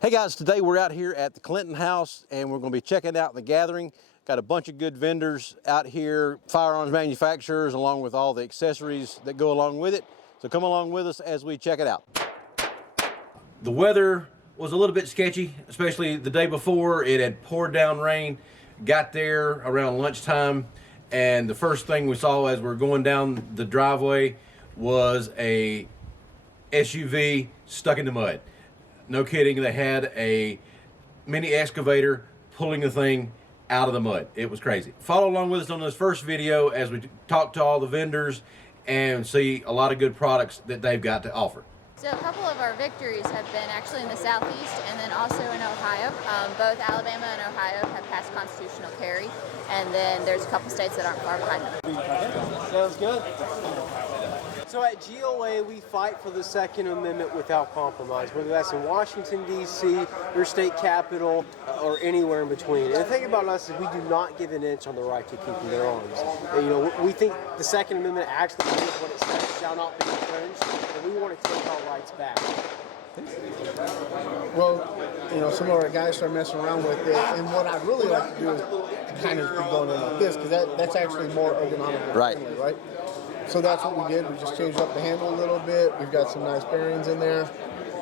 Hey guys, today we're out here at the Clinton House and we're going to be checking out the gathering. Got a bunch of good vendors out here, firearms manufacturers, along with all the accessories that go along with it. So come along with us as we check it out. The weather was a little bit sketchy, especially the day before. It had poured down rain. Got there around lunchtime, and the first thing we saw as we're going down the driveway was a SUV stuck in the mud. No kidding, they had a mini excavator pulling the thing out of the mud. It was crazy. Follow along with us on this first video as we talk to all the vendors and see a lot of good products that they've got to offer. So a couple of our victories have been actually in the Southeast and then also in Ohio. Both Alabama and Ohio have passed constitutional carry, and then there's a couple states that aren't far behind them. Sounds good. So at GOA, we fight for the Second Amendment without compromise, whether that's in Washington, D.C., your state capital, or anywhere in between. And the thing about us is we do not give an inch on the right to keep and bear arms. And, you know, we think the Second Amendment actually means what it says, shall not be infringed, and we want to take our rights back. Well, you know, some of our guys start messing around with it, and what I'd really like to do is kind of keep going in like this, because that's actually more ergonomic, Right? So that's what we did. We just changed up the handle a little bit. We've got some nice bearings in there.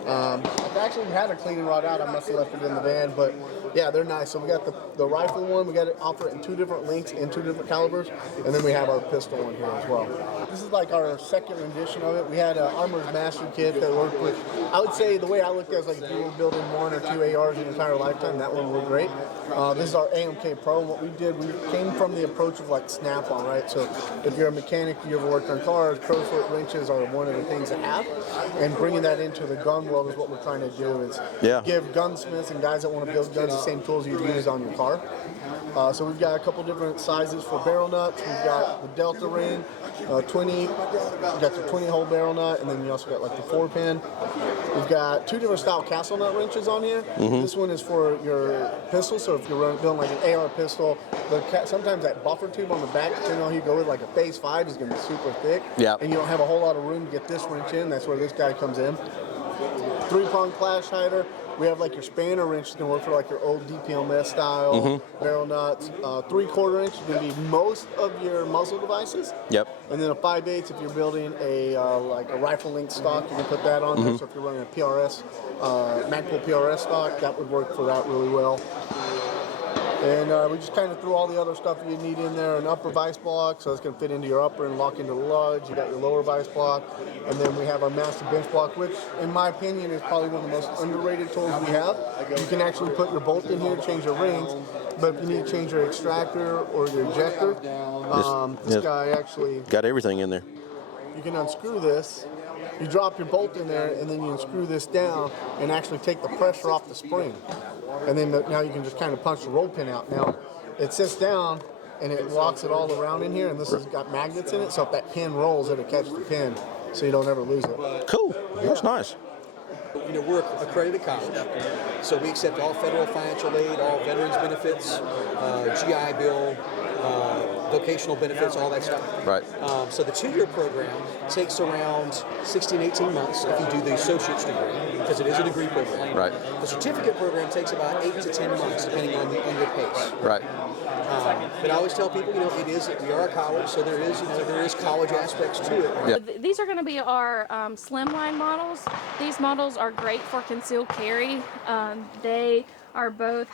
I've actually had a cleaning rod out. I must have left it in the van, but yeah, they're nice. So we got the rifle one. We got it offer it in 2 different lengths in 2 different calibers, and then we have our pistol one here as well. This is like our second rendition of it. We had an Armor's Master kit that worked with, I would say the way I looked at it was like if you were building 1 or 2 ARs in your entire lifetime, that one worked great. This is our AMK Pro, and what we did, we came from the approach of like snap-on, right? So if you're a mechanic, you ever worked on cars, crowfoot wrenches are one of the things to have, and bringing that into the gun world is what we're trying to do, is give gunsmiths and guys that want to build guns the same tools you use on your car. So we've got a couple different sizes for barrel nuts. We've got the Delta ring, 20, we've got the 20-hole barrel nut, and then you also got like the 4-pin. We've got 2 different style castle nut wrenches on here. This one is for your pistol, so if you're building like an AR pistol, sometimes that buffer tube on the back, depending on who you go with, like a phase 5 is going to be super thick, and you don't have a whole lot of room to get this wrench in. That's where this guy comes in. 3-prong clash hider. We have like your spanner wrench that can work for like your old DPMS style barrel nuts. 3/4 inch is going to be most of your muzzle devices. And then a 5/8 if you're building a like a rifle length stock, you can put that on there. So if you're running a PRS, Magpul PRS stock, that would work for that really well. And we just kind of threw all the other stuff you need in there. An upper vice block, so it's going to fit into your upper and lock into the lugs. You got your lower vice block. And then we have our master bench block, which in my opinion is probably one of the most underrated tools we have. You can actually put your bolt in here, change your rings, but if you need to change your extractor or your ejector, this guy actually got everything in there. You can unscrew this. You drop your bolt in there, and then you unscrew this down and actually take the pressure off the spring. And then now you can just kind of punch the roll pin out. Now, it sits down, and it locks it all around in here, and this has got magnets in it, so if that pin rolls, it'll catch the pin, so you don't ever lose it. Cool. That's nice. You know, we're accredited college, so we accept all federal financial aid, all veterans benefits, GI Bill, vocational benefits, all that stuff. So the 2-year program takes around 16, 18 months if you do the associate's degree, because it is a degree program. The certificate program takes about 8 to 10 months, depending on your pace. But I always tell people, you know, we are a college, so there is college aspects to it. These are going to be our slimline models. These models are great for concealed carry. They are both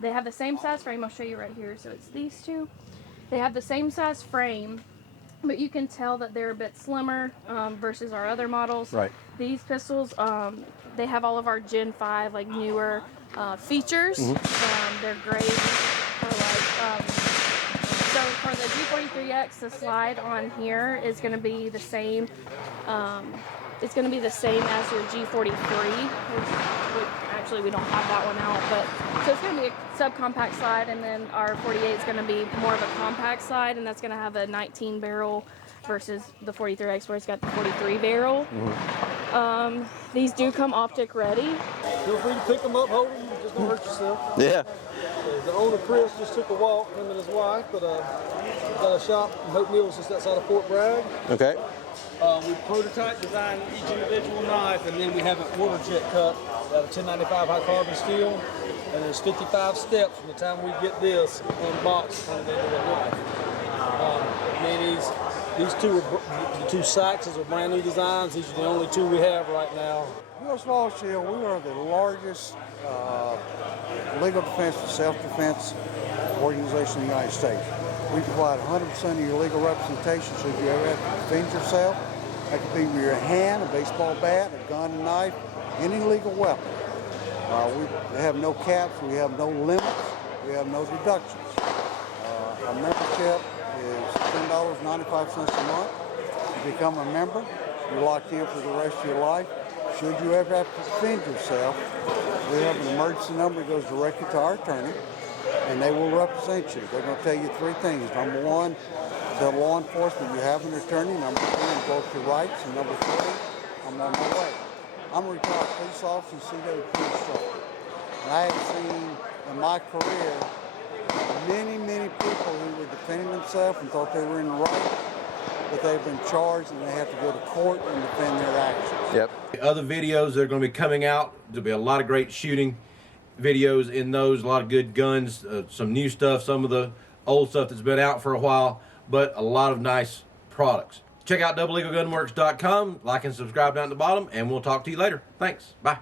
they have the same size frame. I'll show you right here. So it's these 2. They have the same size frame, but you can tell that they're a bit slimmer versus our other models. These pistols, they have all of our Gen 5, like newer features. They're great for like, so for the G43X, the slide on here is going to be the same. It's going to be the same as your G43, which actually we don't have that one out, but so it's going to be a subcompact slide, and then our 48 is going to be more of a compact slide, and that's going to have a 19 barrel versus the 43X where it's got the 43 barrel. These do come optic ready. Feel free to pick them up, hold them, just don't hurt yourself. The owner, Chris, just took a walk, him and his wife, but got a shop in Hope Mills just outside of Fort Bragg. We prototype design each individual knife, and then we have an order jet cut Got a 1095 high carbon steel, and there's 55 steps from the time we get this unboxed and into the life. These two are the two Saxons are brand new designs. These are the only two we have right now. U.S. LawShield, we are the largest legal defense and self-defense organization in the United States. We provide 100% of your legal representation, so if you ever have to defend yourself, that could be with your hand, a baseball bat, a gun, a knife, any legal weapon. We have no caps, we have no limits, we have no deductions. Our membership is $10.95 a month. You become a member, you're locked in for the rest of your life. Should you ever have to defend yourself, we have an emergency number that goes directly to our attorney, and they will represent you. They're going to tell you three things. Number one, tell law enforcement you have an attorney. Number two, invoke your rights. And number three, I'm on my way. I'm a retired police officer, CW police officer. And I have seen in my career many people who were defending themselves and thought they were in the right, but they've been charged and they have to go to court and defend their actions. Yep. Other videos that are going to be coming out, there'll be a lot of great shooting videos in those, a lot of good guns, some new stuff, some of the old stuff that's been out for a while, but a lot of nice products. Check out doublelegalgunworks.com, like and subscribe down at the bottom, and we'll talk to you later. Thanks. Bye.